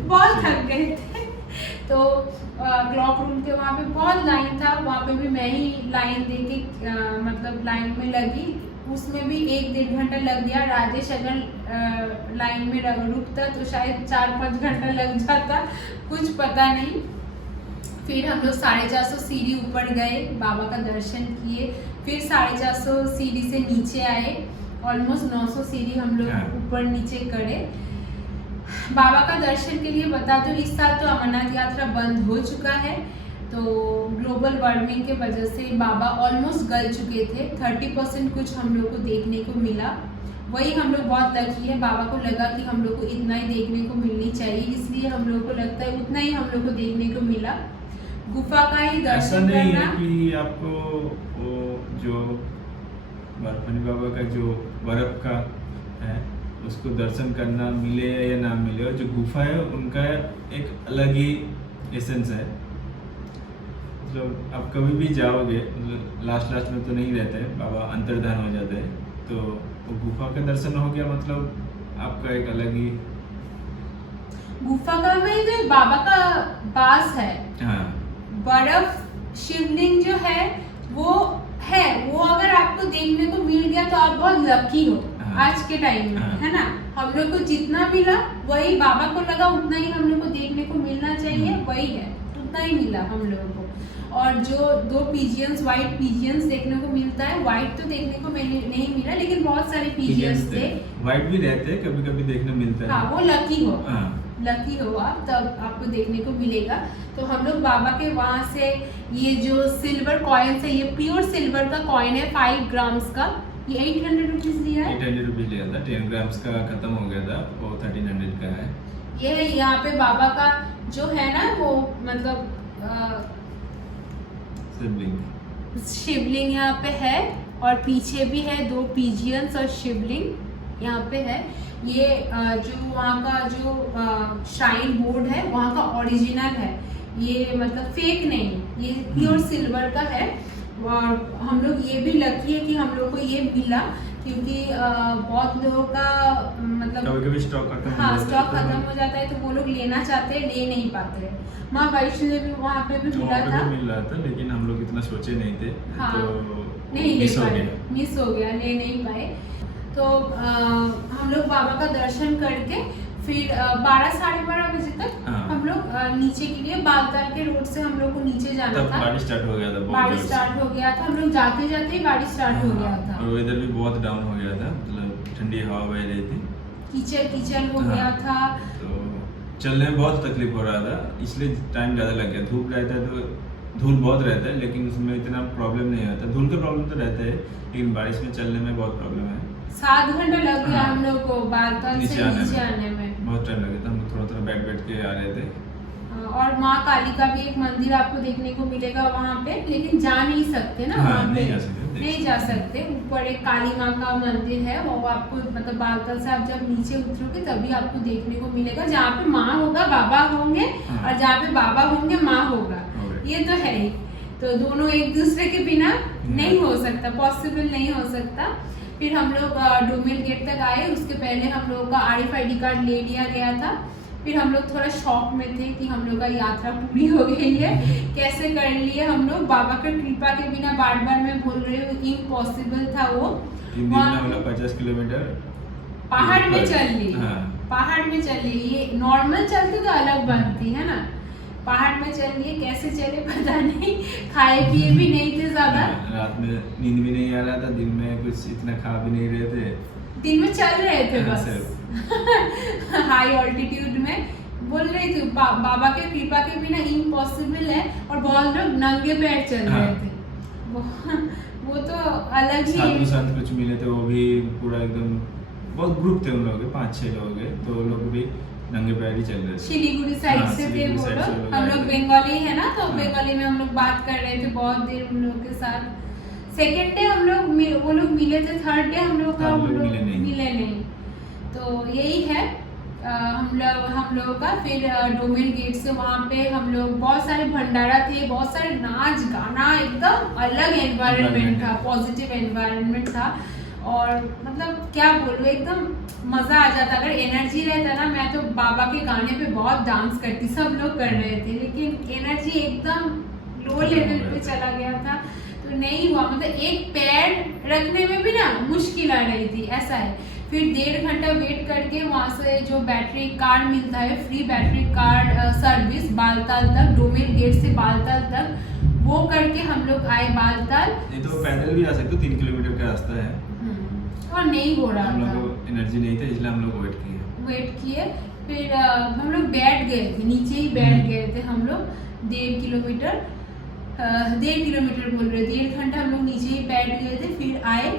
बहुत थक गए थे। तो क्लॉक रूम के वहाँ पे बहुत लाइन था, वहाँ पे भी मैं ही लाइन दे के मतलब लाइन में लगी, उसमें भी 1-1.5 घंटा लग गया। राजेश अगर लाइन में रुकता तो शायद 4-5 घंटा लग जाता, कुछ पता नहीं। फिर हम लोग 450 सीढ़ी ऊपर गए, बाबा का दर्शन किए, फिर 450 सीढ़ी से नीचे आए, ऑलमोस्ट 900 सीढ़ी हम लोग ऊपर नीचे करे। बाबा का दर्शन के लिए बता दो, इस साल तो अमरनाथ यात्रा बंद हो चुका है, तो ग्लोबल वार्मिंग के वजह से बाबा ऑलमोस्ट गल चुके थे। 30% कुछ हम लोग को देखने को मिला, वही हम लोग बहुत लकी है। बाबा को लगा कि हम लोग को इतना ही देखने को मिलनी चाहिए, इसलिए हम लोग को लगता है उतना ही हम लोग को देखने को मिला। गुफा का ही दर्शन ऐसा नहीं करना है कि आपको वो जो बर्फानी बाबा का जो बर्फ का है उसको दर्शन करना मिले या ना मिले, और जो गुफा है उनका एक अलग ही एसेंस है। मतलब आप कभी भी जाओगे, लास्ट में तो नहीं रहते, बाबा अंतर्धान हो जाते हैं, तो वो गुफा का दर्शन हो गया, मतलब आपका एक अलग ही गुफा का में जो बाबा का पास है। हाँ, बर्फ शिवलिंग जो है वो अगर आपको देखने को मिल गया तो आप बहुत लकी हो। हाँ, आज के टाइम में हाँ, है ना, हम लोग को जितना मिला वही बाबा को लगा उतना ही हम लोग को देखने को मिलना चाहिए, वही है, उतना ही मिला हम लोगों को। और जो 2 पिजियंस, व्हाइट पिजियंस देखने को मिलता है, व्हाइट तो देखने को नहीं मिला, लेकिन बहुत सारे पिजियंस थे। व्हाइट भी रहते हैं, कभी कभी देखने मिलता है। हाँ, वो लकी हो, हाँ, लकी हो आप, तब आपको देखने को मिलेगा। तो हम लोग बाबा के वहाँ से ये जो सिल्वर कॉइन्स है, ये प्योर सिल्वर का कॉइन है 5 ग्राम्स का, ये 800 रुपीज लिया है। 800 रुपीज लिया था, 10 ग्राम्स का खत्म हो गया था, वो 1300 का है। ये है यहाँ पे बाबा का जो है ना, वो मतलब शिवलिंग यहाँ पे है, और पीछे भी है 2 पिजियंस और शिवलिंग यहाँ पे है। ये जो वहाँ का जो श्राइन बोर्ड है वहाँ का ओरिजिनल है, ये मतलब फेक नहीं, ये प्योर सिल्वर का है। और हम लोग ये भी लकी है कि हम लोग को ये मिला, क्योंकि बहुत लोगों का मतलब कभी स्टॉक खत्म हाँ स्टॉक खत्म हो जाता है, तो वो लोग लेना चाहते हैं, ले नहीं पाते हैं। माँ वैष्णो देवी वहाँ पे भी मिला था, मिल रहा था, लेकिन हम लोग इतना सोचे नहीं थे, हाँ, तो नहीं ले पाए, मिस हो गया, ले नहीं पाए। तो हम लोग बाबा का दर्शन करके फिर 12-12:30 बजे तक हम लोग नीचे के लिए बागदार के रोड से हम लोग को नीचे जाना था। बारिश स्टार्ट हो गया था, बारिश स्टार्ट हो गया था, हम लोग जाते जाते ही बारिश स्टार्ट हो गया था, और वेदर भी बहुत डाउन हो गया था, मतलब ठंडी हवा बह रही थी, कीचड़ हो गया था, तो चलने में बहुत तकलीफ हो रहा था, इसलिए टाइम ज़्यादा लग गया। धूप रहता है तो धूल बहुत रहता है, लेकिन उसमें इतना प्रॉब्लम नहीं होता। धूल का प्रॉब्लम तो रहता है, लेकिन बारिश में चलने में बहुत प्रॉब्लम है। 7 घंटा लग गया हम लोग को बालकन से नीचे आने में, बहुत टाइम लगा था, हम थोड़ा बैठ के आ रहे थे। और माँ काली का भी एक मंदिर आपको देखने को मिलेगा वहाँ पे, लेकिन जा नहीं सकते ना, वहाँ पे नहीं जा सकते। ऊपर एक काली माँ का मंदिर है, वो आपको मतलब बालकन से आप जब नीचे उतरोगे तभी आपको देखने को मिलेगा, जहाँ पे माँ होगा बाबा होंगे, और जहाँ पे बाबा होंगे माँ होगा, ये तो है ही। तो दोनों एक दूसरे के बिना नहीं हो सकता, पॉसिबल नहीं हो सकता। फिर हम लोग डोमेल गेट तक आए, उसके पहले हम लोग का RFID कार्ड ले लिया गया था। फिर हम लोग थोड़ा शॉक में थे कि हम लोग का यात्रा पूरी हो गई है, कैसे कर लिए हम लोग, बाबा की कृपा के बिना। बार मैं बोल रही हूँ, इम्पॉसिबल था वो। 3 दिन में हम लोग 50 किलोमीटर पहाड़ में चल ली, पहाड़ में चल ली। ये नॉर्मल चलते तो अलग बनती है ना, पहाड़ में चल लिए, कैसे चले पता नहीं, खाए पिए भी नहीं थे ज्यादा, रात में नींद भी नहीं आ रहा था, दिन में कुछ इतना खा भी नहीं रहे थे, दिन में चल रहे थे बस हाई ऑल्टीट्यूड में। बोल रही थी बाबा के कृपा के बिना इम्पॉसिबल है, और बहुत लोग नंगे पैर चल रहे थे, वो तो अलग ही। साधु संत कुछ मिले थे, वो भी पूरा एकदम बहुत ग्रुप थे उन लोगों के, 5-6 लोग हैं, तो वो लोग भी नंगे पैर ही चल रहे थे। शिलीगुड़ी साइड से थे वो लोग, हम लोग बंगाली है ना, तो बंगाली में हम लोग बात कर रहे थे बहुत देर उन लोगों के साथ। सेकेंड डे हम लोग वो लोग मिले थे, थर्ड डे हम लोग मिले नहीं। तो यही है हम लोगों का। फिर डोमेन गेट से वहाँ पे हम लोग, बहुत सारे भंडारा थे, बहुत सारे नाच गाना, एकदम अलग एनवायरनमेंट था, पॉजिटिव एनवायरनमेंट था। और मतलब क्या बोलूँ, एकदम मज़ा आ जाता। अगर एनर्जी रहता ना, मैं तो बाबा के गाने पे बहुत डांस करती, सब लोग कर रहे थे, लेकिन एनर्जी एकदम लो लेवल पे चला गया था, तो नहीं हुआ। मतलब एक पैर रखने में भी ना मुश्किल आ रही थी, ऐसा है। फिर 1.5 घंटा वेट करके वहाँ से जो बैटरी कार्ड मिलता है, free battery card service Baltal तक, डोमेन गेट से बालताल तक, वो करके हम लोग आए बालताल। नहीं तो पैदल भी आ सकते हो, 3 किलोमीटर का रास्ता है। और नहीं हो रहा हम था, लोग को एनर्जी नहीं था, इसलिए हम लोग वेट किए। फिर हम लोग बैठ गए थे, नीचे ही बैठ गए थे हम लोग 1.5 किलोमीटर, 1.5 किलोमीटर बोल रहे, 1.5 घंटा हम लोग नीचे ही बैठ गए थे। फिर आए,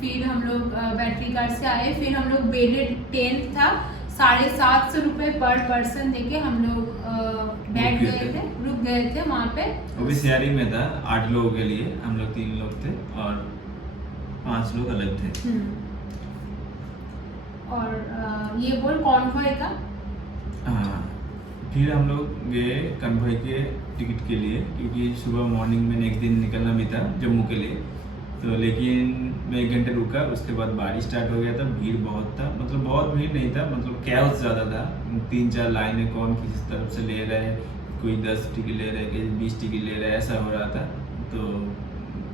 फिर हम लोग बैटरी कार्ड से आए। फिर हम लोग बेडेड टेंट था, 750 रुपये पर पर्सन देके हम लोग बैठ गए थे, रुक गए थे वहाँ पे। वो भी शेयरिंग में था 8 लोगों के लिए, हम लोग 3 लोग थे और 5 लोग अलग थे। और ये बोल कॉन्वॉय का। हाँ, फिर हम लोग गए कन्वॉय के टिकट के लिए, क्योंकि सुबह मॉर्निंग में नेक्स्ट दिन निकलना भी था जम्मू के लिए। तो लेकिन मैं 1 घंटे रुका, उसके बाद बारिश स्टार्ट हो गया था, भीड़ बहुत था, मतलब बहुत भीड़ नहीं था, मतलब कैओस ज़्यादा था। 3-4 लाइनें, कौन किसी तरफ से ले रहा है, कोई 10 टिकट ले रहा है, कोई 20 टिकट ले रहा है, ऐसा हो रहा था। तो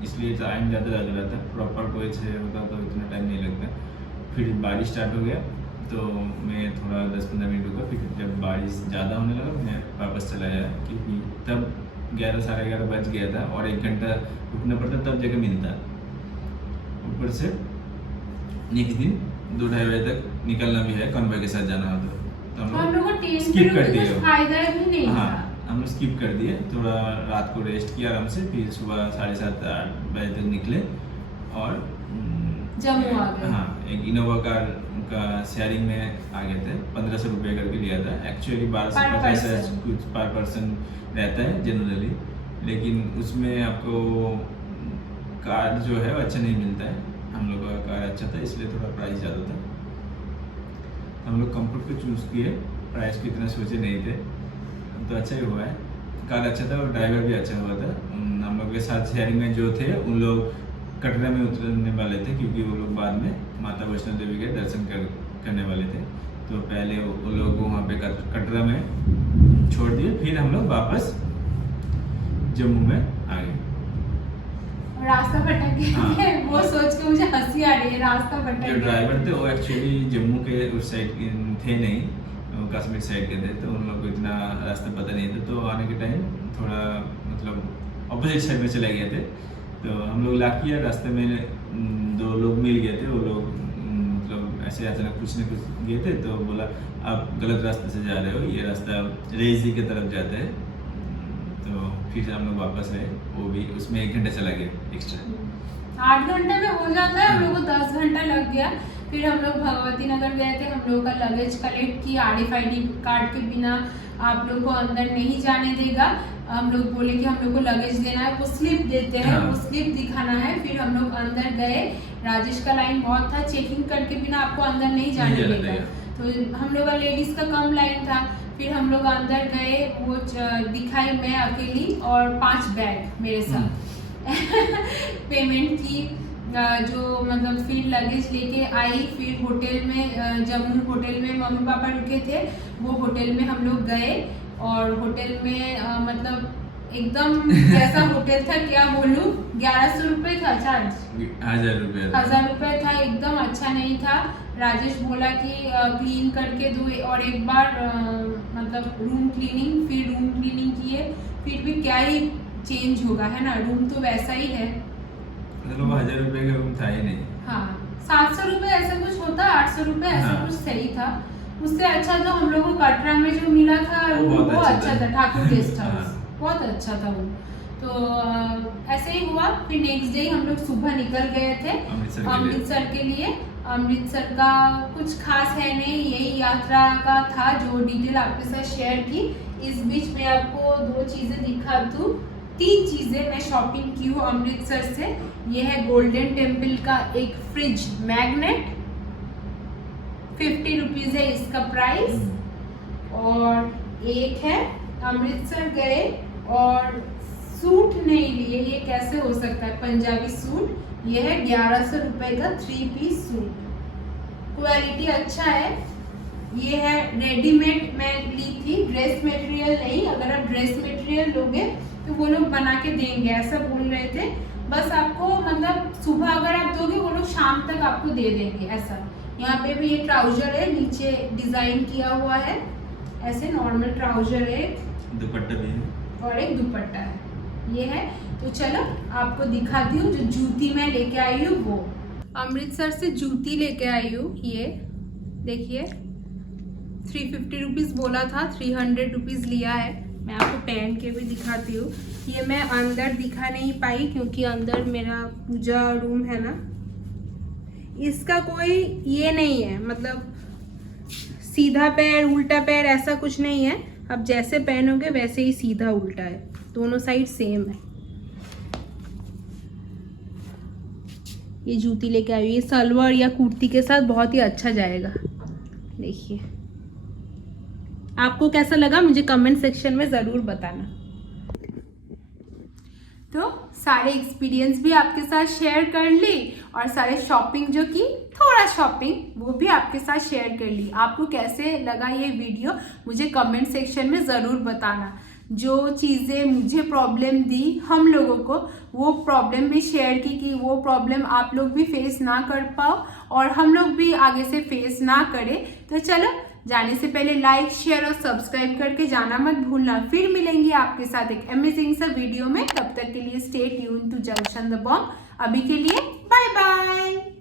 इसलिए टाइम ज़्यादा लग रहा था, प्रॉपर कोच होता तो इतना टाइम नहीं लगता। फिर बारिश स्टार्ट हो गया तो मैं थोड़ा 10-15 मिनट रुका। फिर जब बारिश ज़्यादा होने लगा मैं वापस चला गया, क्योंकि तब 11 साढ़े 11 बज गया था और 1 घंटा रुकना पड़ता तब जगह मिलता। ऊपर से नेक्स्ट दिन 2-2:30 बजे तक निकलना भी है, कन्वॉय के साथ जाना हो तो हम लोग स्किप कर दिए। फायदा भी नहीं था। हाँ, हम लोग स्किप कर दिए, थोड़ा रात को रेस्ट किया आराम से। फिर सुबह 7:30-8 बजे तक निकले और जम्मू आ गए। हाँ, एक इनोवा कार का शेयरिंग में आ गए थे, 1500 रुपये करके लिया था। एक्चुअली 1250 कुछ पर पर्सन रहता है जनरली, लेकिन उसमें आपको कार जो है वो अच्छा नहीं मिलता है। हम लोग का कार अच्छा था, इसलिए थोड़ा प्राइस ज़्यादा था। हम लोग कंफर्ट को चूज़ किए, प्राइस को इतना सोचे नहीं थे, तो अच्छा ही हुआ है। कार अच्छा था और ड्राइवर भी अच्छा हुआ था। हम लोग के साथ शेयरिंग में जो थे उन लोग कटरा में उतरने वाले थे, क्योंकि वो लोग बाद में माता वैष्णो देवी के दर्शन करने वाले थे। तो पहले वो लोग वहाँ पे कटरा में छोड़ दिए, फिर हम लोग वापस जम्मू में आ गए। रास्ता भटक गए। हाँ। वो सोच के मुझे हंसी आ रही है, रास्ता भटक जो गए। ड्राइवर थे वो एक्चुअली जम्मू के उस साइड थे नहीं, वो कश्मीर साइड के थे, तो उन लोग को इतना रास्ता पता नहीं था। तो आने के टाइम थोड़ा मतलब अपोजिट साइड में चले गए थे। तो हम लोग लाख किया, रास्ते में 2 लोग मिल गए थे। वो लोग मतलब ऐसे अचानक कुछ न कुछ गए थे, तो बोला आप गलत रास्ते से जा रहे हो, ये रास्ता रेजी की तरफ जाता है। तो फिर हम लोग वापस आए, वो भी उसमें 1 घंटा चला गया एक्स्ट्रा। 8 घंटे में हो जाता है, हम लोग को 10 घंटा लग गया। फिर हम लोग भगवती नगर गए थे, हम लोग का लगेज कलेक्ट किया। RFID कार्ड के बिना आप लोग को अंदर नहीं जाने देगा। हम लोग बोले कि हम लोग को लगेज देना है, वो स्लिप देते हैं, वो स्लिप दिखाना है। फिर हम लोग अंदर गए, राजेश का लाइन बहुत था, चेकिंग करके बिना आपको अंदर नहीं जाने देगा। तो हम लोग का लेडीज का कम लाइन था। फिर हम लोग अंदर गए, वो दिखाई मैं अकेली और 5 बैग मेरे साथ। पेमेंट की जो मतलब फिर लगेज लेके आई। फिर होटल में, जम्मू होटल में मम्मी पापा रुके थे, वो होटल में हम लोग गए। और होटल में मतलब एकदम कैसा होटल था क्या बोलूं, 1100 रुपये था चार्ज, 1000 रुपये था, एकदम अच्छा नहीं था। राजेश बोला कि क्लीन करके दो, और एक बार मतलब रूम क्लीनिंग, फिर रूम क्लीनिंग किए, फिर भी क्या ही चेंज होगा, है ना, रूम तो वैसा ही है। मतलब 1000 रुपये का रूम था ही नहीं। हाँ, 700 रुपये ऐसा कुछ होता, 800 रुपये ऐसा कुछ सही था। उससे अच्छा तो हम लोगों को कटरा में जो मिला था वो अच्छा था, ठाकुर गेस्ट हाउस, बहुत अच्छा था वो। तो ऐसे ही हुआ। फिर नेक्स्ट डे हम लोग सुबह निकल गए थे अमृतसर के लिए। अमृतसर का कुछ खास है नहीं, यही यात्रा का था जो डिटेल आपके साथ शेयर की। इस बीच मैं आपको 2 चीज़ें दिखा दूँ, 3 चीज़ें मैं शॉपिंग की हूँ अमृतसर से। ये है गोल्डन टेम्पल का एक फ्रिज मैग्नेट, 50 रुपीज़ है इसका प्राइस। और एक है अमृतसर गए और सूट नहीं लिए, ये कैसे हो सकता है, पंजाबी सूट। ये है 1100 रुपये का 3 पीस सूट, क्वालिटी अच्छा है। ये है रेडीमेड, मैं ली थी, ड्रेस मटेरियल नहीं। अगर आप ड्रेस मटेरियल लोगे तो वो लोग बना के देंगे, ऐसा बोल रहे थे। बस आपको मतलब सुबह अगर आप दोगे वो लोग शाम तक आपको दे देंगे ऐसा। यहाँ पे भी ये ट्राउजर है, नीचे डिजाइन किया हुआ है, ऐसे नॉर्मल ट्राउजर है, दुपट्टा भी है और एक दुपट्टा है, ये है। तो चलो आपको दिखाती हूँ जो जूती मैं लेके आई हूँ वो। अमृतसर से जूती लेके आई हूँ, ये देखिए 350 रुपीज़ बोला था, 300 रुपीज़ लिया है। मैं आपको पहन के भी दिखाती हूँ। ये मैं अंदर दिखा नहीं पाई क्योंकि अंदर मेरा पूजा रूम है ना, इसका कोई ये नहीं है, मतलब सीधा पैर उल्टा पैर ऐसा कुछ नहीं है। अब जैसे पहनोगे वैसे ही सीधा उल्टा है, दोनों साइड सेम है। ये जूती लेके आई हूँ, ये सलवार या कुर्ती के साथ बहुत ही अच्छा जाएगा। देखिए आपको कैसा लगा मुझे कमेंट सेक्शन में ज़रूर बताना। तो सारे एक्सपीरियंस भी आपके साथ शेयर कर ली और सारे शॉपिंग जो की, थोड़ा शॉपिंग वो भी आपके साथ शेयर कर ली। आपको कैसे लगा ये वीडियो मुझे कमेंट सेक्शन में ज़रूर बताना। जो चीज़ें मुझे प्रॉब्लम दी हम लोगों को, वो प्रॉब्लम भी शेयर की कि वो प्रॉब्लम आप लोग भी फेस ना कर पाओ और हम लोग भी आगे से फेस ना करें। तो चलो जाने से पहले लाइक शेयर और सब्सक्राइब करके जाना मत भूलना। फिर मिलेंगे आपके साथ एक अमेजिंग सा वीडियो में। तब तक के लिए stay tune to junction the bomb. अभी के लिए बाय बाय।